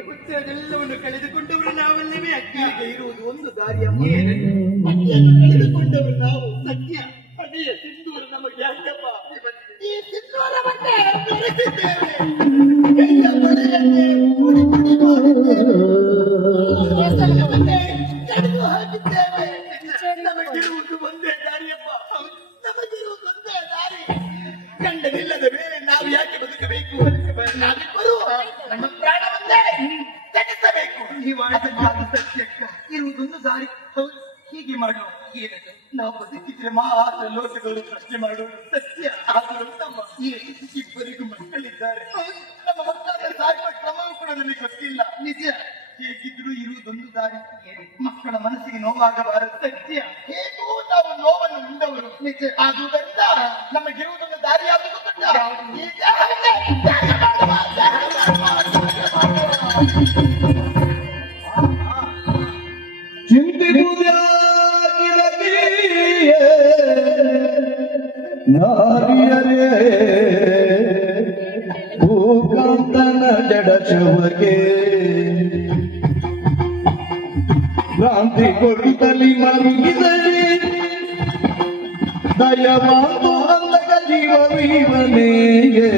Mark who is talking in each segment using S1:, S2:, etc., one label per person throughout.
S1: ಹುಚ್ಚದೆಲ್ಲವನ್ನು ಕಳೆದುಕೊಂಡವರು ನಾವಲ್ಲವೇ ಅಕ್ಕ
S2: ಈಗ ಇರುವುದು ಒಂದು ದಾರಿಯಮ್ಮ
S1: ಅಕ್ಕಿಯನ್ನು ಕಳೆದುಕೊಂಡವರು ನಾವು ಸತ್ಯ ಅದೇ ಸಿಂಧೂರು ನಮಗೆ ಯಾಕಪ್ಪ ಈ ಸಿಂಧೂರ ಬಟ್ಟೆ ಧರಿಸಿದ್ದೇವೆ. ಕೈಯ ಬಳೆಯನ್ನೇ ಪುಡಿ ಪುಡಿ ಮಾಡಿದ್ದೇವೆ. ರಸವನ್ನೇ ಕಡಿದು ಹಾಕಿದ್ದೇವೆ. ನಮಗಿರುವುದು ಒಂದೇ
S2: ಇರುವುದೊಂದು ದಾರಿ. ಹೌದು, ಹೀಗೆ ಮಾಡುವ
S1: ಏನಿದೆ ನಾವು ಬದುಕಿದ್ರೆ ಮಾತ್ರ ಲೋಕಗಳು ಪ್ರಶ್ನೆ ಮಾಡುವ ಸತ್ಯ, ಆದರೂ ನಮ್ಮ ಇಬ್ಬರಿಗೂ ಮಕ್ಕಳಿದ್ದಾರೆ. ನಮ್ಮ ಮಕ್ಕಳನ್ನ ಸಾಕುವ ಕ್ರಮವೂ ಕೂಡ ನನಗೆ ಗೊತ್ತಿಲ್ಲ. ನಿಜ, ಹೇಗಿದ್ರು ಇರುವುದೊಂದು ದಾರಿ. ಮಕ್ಕಳ ಮನಸ್ಸಿಗೆ ನೋವಾಗಬಾರದು. ಸತ್ಯ, ಹೇಗೂ ನಾವು ನೋವನ್ನು ಉಂಡವರು. ನಿಜ, ಆದುದರಿಂದ ನಮಗಿರುವುದೊಂದು
S3: ನಾರಿಯರೇ ಭೂಕಾಂತನ ಜಡಚವಗೆ ಭ್ರಾಂತಿ ಕೊಡುತ್ತಲಿ ಮರುಗಿದರೆ ದಯಮಾತು ಅಂದಕ ಜೀವವೀವನೆಯೇ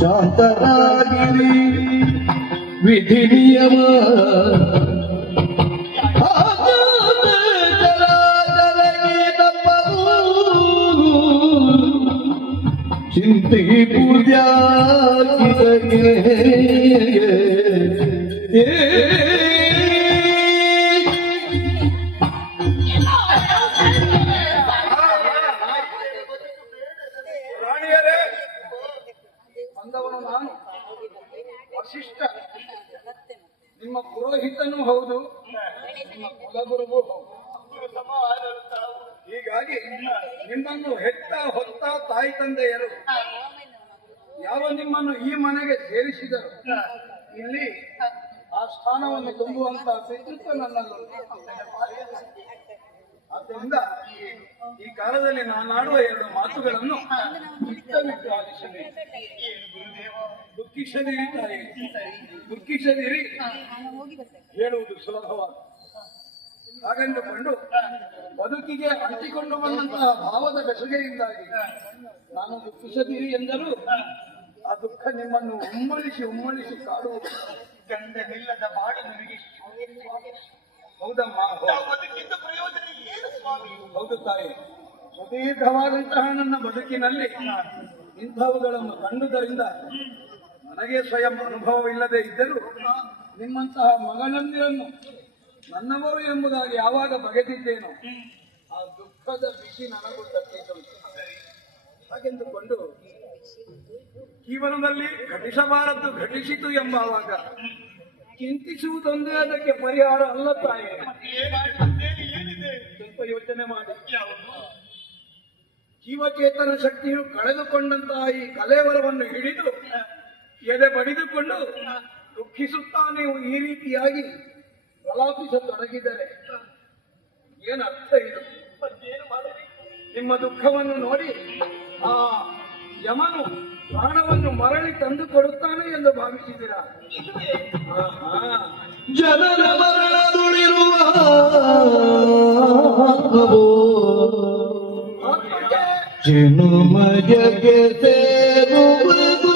S3: ಶಾಂತರಾಗಿರಿ ವಿಧಿ ನಿಯಮ ಚಿಂತೆ ಪೂಜಾ
S4: ಏ. ನಿಮ್ಮ ಪುರೋಹಿತನೂ ಹೌದು ನಿಮ್ಮ ಕುಲಗುರುವೂ ಹೌದು. ಹೀಗಾಗಿ ನಿಮ್ಮನ್ನು ಹೆತ್ತ ಹೊತ್ತ ತಾಯಿ ತಂದೆಯರು ಯಾವ ನಿಮ್ಮನ್ನು ಈ ಮನೆಗೆ ಸೇರಿಸಿದರು? ಇಲ್ಲಿ ಆ ಸ್ಥಾನವನ್ನು ತುಂಬುವಂತಹ ಪಿತೃತ್ವ ನನ್ನನ್ನು ಆದ್ದರಿಂದ ಈ ಕಾಲದಲ್ಲಿ ನಾನಾಡುವ ಎರಡು ಮಾತುಗಳನ್ನು ಬಿಟ್ಟು ಆಲಿಸಬೇಕು ದುಃಖಿಸದಿರಿ ತಾಯಿ. ದುಃಖಿಸದಿರಿ. ಹೇಳುವುದು ಸುಲಭವಾದ ಹಾಗೆಂದುಕೊಂಡು ಬದುಕಿಗೆ ಅಂಟಿಕೊಂಡು ಬಂದಂತಹ ಭಾವದ ಬೆಸುಗೆಯಿಂದಾಗಿ ನಾನು ದುಃಖಿಸದಿರಿ ಎಂದರು ಆ ದುಃಖ ನಿಮ್ಮನ್ನು ಉಮ್ಮಳಿಸಿ ಉಮ್ಮಳಿಸಿ ಕಾಡುವುದು.
S1: ಗಂಡನಿಲ್ಲದ ಬಾಡಿ ನಿಮಗೆ
S4: ಹೌದಮ್ಮ ಹೌದು.
S1: ಪ್ರಯೋಜನ ಏನು ಸ್ವಾಮಿ?
S4: ಹೌದು ತಾಯಿ. ಸುದೀರ್ಘವಾದಂತಹ ನನ್ನ ಬದುಕಿನಲ್ಲಿ ಇಂಥವುಗಳನ್ನು ಕಂಡುದರಿಂದ ನನಗೆ ಸ್ವಯಂ ಅನುಭವವಿಲ್ಲದೆ ಇದ್ದರೂ ನಿಮ್ಮಂತಹ ಮಗಳಂದಿರನ್ನು ನನ್ನವರು ಎಂಬುದಾಗಿ ಯಾವಾಗ ಬಗೆದಿದ್ದೇನೋ ಆ ದುಃಖದ ಬಿಸಿ ನನಗೂ ತಪ್ಪಿತು ಹಾಗೆಂದುಕೊಂಡು ಜೀವನದಲ್ಲಿ ಘಟಿಸಬಾರದ್ದು ಘಟಿಸಿತು ಎಂಬಾವಾಗ ಚಿಂತಿಸುವುದೊಂದೇ ಅದಕ್ಕೆ ಪರಿಹಾರ ಅಲ್ಲ ತಾಯಿ.
S1: ಏನಿದೆ
S4: ಸ್ವಲ್ಪ ಯೋಚನೆ ಮಾಡಿ. ಜೀವಚೇತನ ಶಕ್ತಿಯು ಕಳೆದುಕೊಂಡಂತಹ ಈ ಕಲೇವರವನ್ನು ಹಿಡಿದು ಎದೆ ಬಡಿದುಕೊಂಡು ದುಃಖಿಸುತ್ತಾ ನೀವು ಈ ರೀತಿಯಾಗಿ ಪ್ರಲಾಪಿಸತೊಡಗಿದರೆ ಅರ್ಥ ಇದು?
S1: ಏನು ಮಾಡಬೇಕು?
S4: ನಿಮ್ಮ ದುಃಖವನ್ನು ನೋಡಿ ಆ ಯಮನು ಪ್ರಾಣವನ್ನು ಮರಳಿ ತಂದು ಕೊಡುತ್ತಾನೆ ಎಂದು ಭಾವಿಸಿದ್ದೀರಾ? ಆಹಾ.
S3: ಜನನ ಮರಣದುಳಿರುವ ಚಿನುಮಯಗೆ ಸೇರುವುದು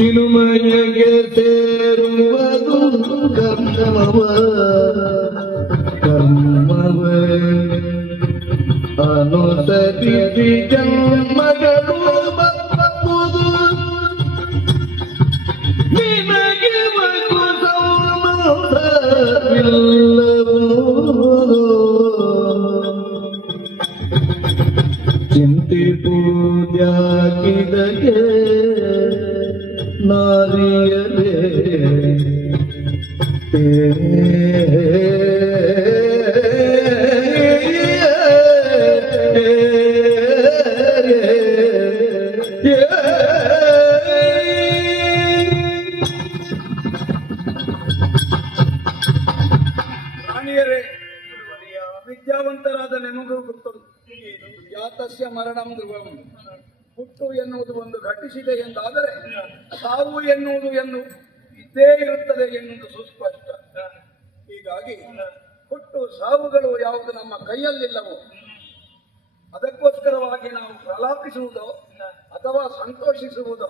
S3: ಚಿನುಮಯಗೆ ಸೇರುವುದು ಕರ್ಮವ ಕರ್ಮವ ಅನುಸರಿಸಿ ಜನ್ಮಗಳು ವಿದ್ಯಾವಂತರಾದ ನಿಮಗೂ ಗೊತ್ತುಂಟು
S4: ಯಾತಸ್ಯ ಮರಣಂ ಧ್ರುವಂ. ಹುಟ್ಟು ಎನ್ನುವುದು ಒಂದು ಘಟಿಸಿದೆ ಎಂದಾದರೆ ಸಾವು ಎನ್ನುವುದು ಎಂದು ಇದ್ದೇ ಇರುತ್ತದೆ ಎಂದು ಸುಸ್ಪಷ್ಟ. ಹೀಗಾಗಿ ಹುಟ್ಟು ಸಾವುಗಳು ಯಾವುದು ನಮ್ಮ ಕೈಯಲ್ಲಿಲ್ಲವೋ, ಅದಕ್ಕೋಸ್ಕರವಾಗಿ ನಾವು ಪ್ರಲಾಪಿಸುವುದೋ ಅಥವಾ ಸಂತೋಷಿಸುವುದೋ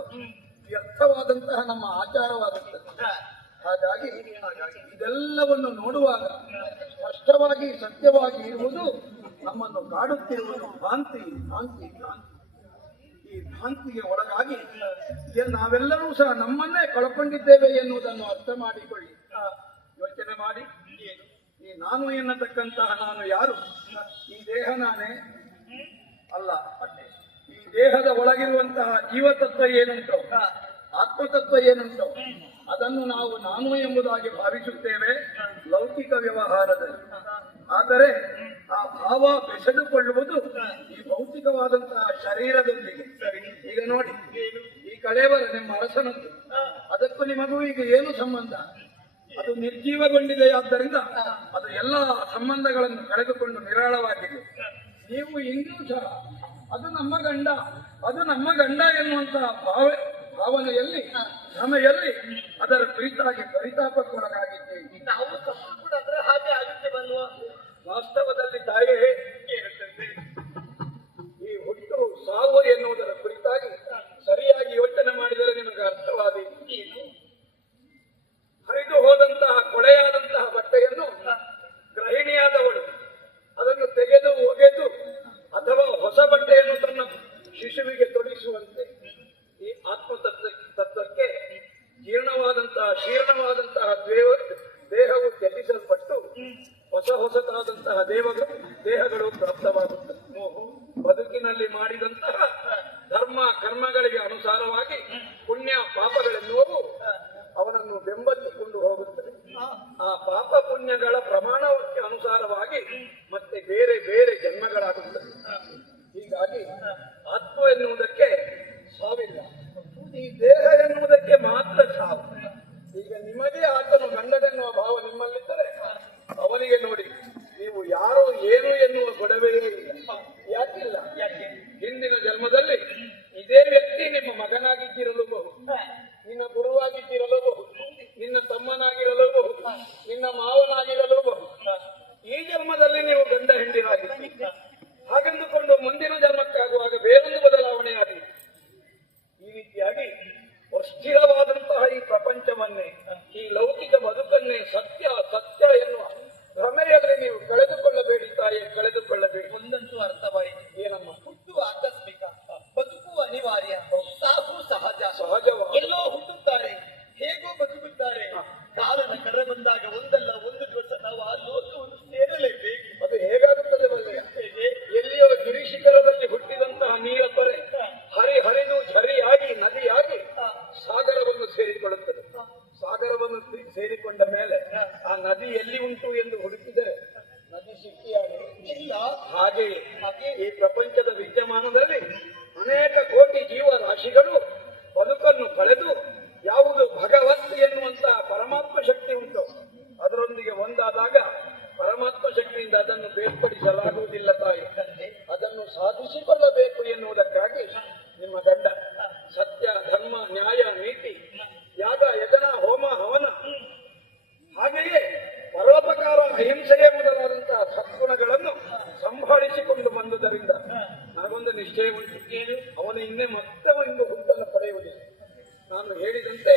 S4: ವ್ಯರ್ಥವಾದಂತಹ ನಮ್ಮ ಆಚಾರವಾಗುತ್ತದೆ. ಹಾಗಾಗಿ ಇದೆಲ್ಲವನ್ನು ನೋಡುವಾಗ ಸ್ಪಷ್ಟವಾಗಿ ಸತ್ಯವಾಗಿ ಇರುವುದು ನಮ್ಮನ್ನು ಕಾಡುತ್ತಿರುವುದು. ಭ್ರಾಂತಿ ಭ್ರಾಂತಿ ಭ್ರಾಂತಿ ಈ ಭ್ರಾಂತಿಗೆ ಒಳಗಾಗಿ ನಾವೆಲ್ಲರೂ ಸಹ ನಮ್ಮನ್ನೇ ಕಳ್ಕೊಂಡಿದ್ದೇವೆ ಎನ್ನುವುದನ್ನು ಅರ್ಥ ಮಾಡಿಕೊಳ್ಳಿ. ಯೋಚನೆ ಮಾಡಿ. ಈ ನಾನು ಎನ್ನತಕ್ಕಂತಹ ನಾನು ಯಾರು? ಈ ದೇಹ ನಾನೇ. ಅಲ್ಲ ಈ ದೇಹದ ಒಳಗಿರುವಂತಹ ಜೀವತತ್ವ ಏನುಂಟು? ಆತ್ಮತತ್ವ ಏನುಂಟು? ಅದನ್ನು ನಾವು ನಾನು ಎಂಬುದಾಗಿ ಭಾವಿಸುತ್ತೇವೆ ಲೌಕಿಕ ವ್ಯವಹಾರದಲ್ಲಿ. ಆದರೆ ಆ ಭಾವ ಬೆಸೆದುಕೊಳ್ಳುವುದು ಈ ಭೌತಿಕವಾದಂತಹ ಶರೀರದೊಂದಿಗೆ. ಈಗ ನೋಡಿ, ಈ ಕಳೆವರ ನಿಮ್ಮ ಅರಸನದ್ದು. ಅದಕ್ಕೂ ನಿಮಗೂ ಈಗ ಏನು ಸಂಬಂಧ? ಅದು ನಿರ್ಜೀವಗೊಂಡಿದೆ ಆದ್ದರಿಂದ ಅದು ಎಲ್ಲ ಸಂಬಂಧಗಳನ್ನು ಕಳೆದುಕೊಂಡು ನಿರಾಳವಾಗಿದೆ. ನೀವು ಇನ್ನೂ ಸಹ ಅದು ನಮ್ಮ ಗಂಡ, ಅದು ನಮ್ಮ ಗಂಡ ಎನ್ನುವಂತಹ ಭಾವ, ಭಾವನೆಯಲ್ಲಿ ಸಮಯಲ್ಲಿ ಅದರ ಕುರಿತಾಗಿ ಪರಿತಾಪಕ್ಕೊಳಗಾಗಿದ್ದೇವೆ
S1: ನಾವು ತಪ್ಪು ಕೂಡ ಅಂದ್ರೆ ಹಾಗೆ ಆಗುತ್ತೆ ಬಲ್ವಾ
S4: ವಾಸ್ತವದಲ್ಲಿ ತಾಯೇ ಬದುಕಿನಲ್ಲಿ ಮಾಡಿದಂತಹ ಧರ್ಮ ಕರ್ಮಗಳಿಗೆ ಅನುಸಾರವಾಗಿ ಪುಣ್ಯ ಪಾಪಗಳೆಲ್ಲವೂ ಅವನನ್ನು ಬೆಂಬಲಿಸಿಕೊಂಡು ಹೋಗುತ್ತದೆ. ಆ ಪಾಪ ಪುಣ್ಯಗಳ ಪ್ರಮಾಣಕ್ಕೆ ಅನುಸಾರವಾಗಿ ಮತ್ತೆ ಬೇರೆ ಬೇರೆ ಜನ್ಮಗಳಾಗುತ್ತದೆ ಹೀಗಾಗಿ ಆತ್ಮ ಎನ್ನುವುದಕ್ಕೆ ಸಾವಿಲ್ಲ ಈ ದೇಹ ಎನ್ನುವುದಕ್ಕೆ ಮಾತ್ರ ಸಾವು ಈಗ ನಿಮಗೆ ಆತನು ಗಂಡನೆನ್ನುವ ಭಾವ ನಿಮ್ಮಲ್ಲಿದ್ದರೆ ಅವನಿಗೆ ನೋಡಿ ನೀವು ಯಾರು ಏನು ಎನ್ನುವ ಗೊಡವೆಯೇ ಇಲ್ಲ ಯಾಕಿಲ್ಲ ಯಾಕೆ ಹಿಂದಿನ ಜನ್ಮದಲ್ಲಿ ಇದೇ ವ್ಯಕ್ತಿ ನಿಮ್ಮ ಮಗನಾಗಿದ್ದಿರಲೂಬಹುದು ನಿನ್ನ ಗುರುವಾಗಿದ್ದಿರಲೂಬಹುದು ನಿನ್ನ ತಮ್ಮನಾಗಿರಲೂಬಹುದು ನಿನ್ನ ಮಾವನಾಗಿರಲೂಬಹುದು ಈ ಜನ್ಮದಲ್ಲಿ ನೀವು ಗಂಡ ಹೆಂಡಿರಾಗಿದ್ದೀರಿ ಹಾಗೆಂದುಕೊಂಡು ಮುಂದಿನ ಜನ್ಮಕ್ಕಾಗುವಾಗ ಬೇರೊಂದು ಬದಲಾವಣೆ ಆಗಿದೆ ಈ ರೀತಿಯಾಗಿ ಅಸ್ಥಿರವಾದಂತಹ ಈ ಪ್ರಪಂಚವನ್ನೇ ಈ ಲೌಕಿಕ ಬದುಕನ್ನೇ ಸತ್ಯ ಸತ್ಯ ಎನ್ನುವ ಭ್ರಮೆಯಲ್ಲಿ ನೀವು ಕಳೆದುಕೊಳ್ಳಬೇಡಿ ತಾಯಿ ಕಳೆದುಕೊಳ್ಳಬೇಡಿ
S1: ಒಂದಂತೂ ಅರ್ಥವಾಯಿತು
S4: ಏನಮ್ಮ
S1: ಹುಟ್ಟು ಆಕಸ್ಮಿಕ ಬದುಕು ಅನಿವಾರ್ಯ ಸಾಕು ಸಹಜ
S4: ಸಹಜವಾಗಿ
S1: ಎಲ್ಲೋ ಹುಟ್ಟುತ್ತಾರೆ ಹೇಗೋ ಬದುಕುತ್ತಾರೆ ಕಾಲನ ಕರೆ ಬಂದಾಗ ಒಂದಲ್ಲ ಒಂದು ದಿವಸ ನಾವು ಆ ಲೋಕವನ್ನು ಸೇರಲೇಬೇಕು
S4: ಅದು ಹೇಗಾಗುತ್ತದೆ ಬಲ್ಲೆಯ ಎಲ್ಲಿಯೋ ಗಿರಿಶಿಖರದಲ್ಲಿ ಹುಟ್ಟಿದಂತಹ ನೀರ ತೊರೆ ಹರಿ ಹರಿದು ಝರಿಯಾಗಿ ನದಿಯಾಗಿ ಸಾಗರವನ್ನು ಸೇರಿಕೊಳ್ಳುತ್ತದೆ ಸಾಗರವನ್ನು ತಿ- ಸೇರಿಕೊಂಡ ಮೇಲೆ ಆ ನದಿ ಎಲ್ಲಿ ಉಂಟು ಎಂದು ಹುಡುಕಿದರೆ ನದಿ ಸಿಕ್ಕಿಯಾಗಿ
S1: ಇಲ್ಲ.
S4: ಹಾಗೆಯೇ ಈ ಪ್ರಪಂಚದ ವಿದ್ಯಮಾನದಲ್ಲಿ ಅನೇಕ ಕೋಟಿ ಜೀವರಾಶಿಗಳು ಬದುಕನ್ನು ಕಳೆದು ಯಾವುದು ಭಗವತ್ ಎನ್ನುವಂತಹ ಪರಮಾತ್ಮ ಶಕ್ತಿ ಉಂಟು. ಅದರೊಂದಿಗೆ ಒಂದಾದಾಗ ಪರಮಾತ್ಮ ಶಕ್ತಿಯಿಂದ ಅದನ್ನು ಬೇರ್ಪಡಿಸಲಾಗುವುದಿಲ್ಲ ತಾಯಿ. ಅದನ್ನು ಸಾಧಿಸಿಕೊಳ್ಳಬೇಕು ಎನ್ನುವುದಕ್ಕಾಗಿ ನಿಮ್ಮ ಗಂಡ ಸತ್ಯ ಧರ್ಮ ನ್ಯಾಯ ನೀತಿ ಪರೋಪಕಾರ ಅಹಿಂಸೆಯೇ ಮೊದಲಾದಂತಹ ಸದ್ಗುಣಗಳನ್ನು ಸಂಭಾಳಿಸಿಕೊಂಡು ಬಂದುದರಿಂದ ನನಗೊಂದು ನಿಶ್ಚಯ ಉಂಟು. ಅವನ ಇನ್ನೇ ಮತ್ತೆ ಒಂದು ಹುಟ್ಟನ್ನು ಪಡೆಯುವುದಿಲ್ಲ ನಾನು ಹೇಳಿದಂತೆ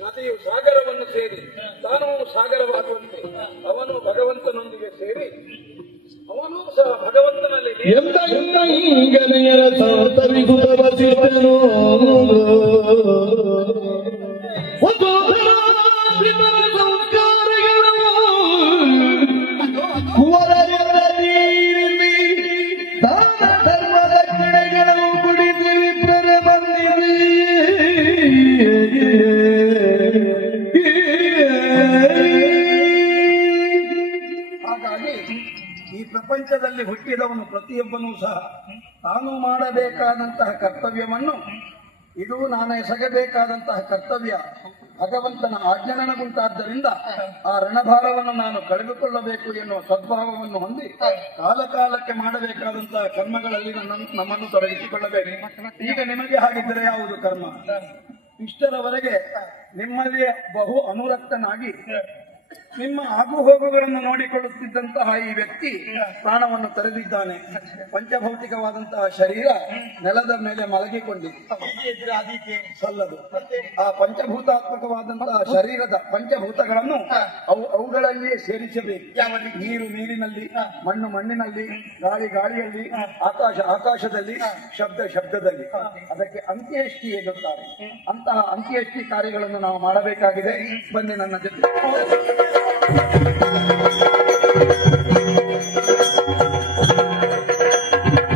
S4: ನದಿಯು ಸಾಗರವನ್ನು ಸೇರಿ ತಾನು ಸಾಗರವಾಗುವಂತೆ ಅವನು ಭಗವಂತನೊಂದಿಗೆ ಸೇರಿ ಅವನು ಸಹ ಭಗವಂತನಲ್ಲಿ ಹುಟ್ಟಿದವನು ಪ್ರತಿಯೊಬ್ಬನೂ ಸಹ ತಾನು ಮಾಡಬೇಕಾದಂತಹ ಕರ್ತವ್ಯವನ್ನು ಇದು ನಾನು ಎಸಗಬೇಕಾದಂತಹ ಕರ್ತವ್ಯ. ಭಗವಂತನ ಆಜ್ಞಾನಗುಂಟಾದ್ದರಿಂದ ಆ ರಣಭಾರವನ್ನು ನಾನು ಕಳೆದುಕೊಳ್ಳಬೇಕು ಎನ್ನುವ ಸದ್ಭಾವವನ್ನು ಹೊಂದಿ ಕಾಲಕಾಲಕ್ಕೆ ಮಾಡಬೇಕಾದಂತಹ ಕರ್ಮಗಳಲ್ಲಿ ನಮ್ಮನ್ನು ತೊಡಗಿಸಿಕೊಳ್ಳಬೇಕು ಈಗ ನಿಮಗೆ ಹಾಗಿದ್ದರೆ ಯಾವುದು ಕರ್ಮ? ಇಷ್ಟರವರೆಗೆ ನಿಮ್ಮಲ್ಲಿ ಬಹು ಅನುರಕ್ತನಾಗಿ ನಿಮ್ಮ ಆಗು ಹೋಗುಗಳನ್ನು ನೋಡಿಕೊಳ್ಳುತ್ತಿದ್ದಂತಹ ಈ ವ್ಯಕ್ತಿ ಪ್ರಾಣವನ್ನು ತೊರೆದಿದ್ದಾನೆ. ಪಂಚಭೌತಿಕವಾದಂತಹ ಶರೀರ ನೆಲದ ಮೇಲೆ ಮಲಗಿಕೊಂಡಿದೆ. ಸಲ್ಲದು. ಆ ಪಂಚಭೂತಾತ್ಮಕವಾದಂತಹ ಶರೀರದ ಪಂಚಭೂತಗಳನ್ನು ಅವು ಅವುಗಳಲ್ಲಿಯೇ ಸೇರಿಸಬೇಕು. ನೀರು ನೀರಿನಲ್ಲಿ, ಮಣ್ಣು ಮಣ್ಣಿನಲ್ಲಿ, ಗಾಳಿ ಗಾಳಿಯಲ್ಲಿ, ಆಕಾಶ ಆಕಾಶದಲ್ಲಿ, ಶಬ್ದ ಶಬ್ದದಲ್ಲಿ. ಅದಕ್ಕೆ ಅಂತ್ಯೇಷ್ಟಿ ಎನ್ನುತ್ತಾರೆ. ಅಂತಹ ಅಂತ್ಯೇಷ್ಟಿ ಕಾರ್ಯಗಳನ್ನು ನಾವು ಮಾಡಬೇಕಾಗಿದೆ. ಬನ್ನಿ ನನ್ನ ಜೊತೆ.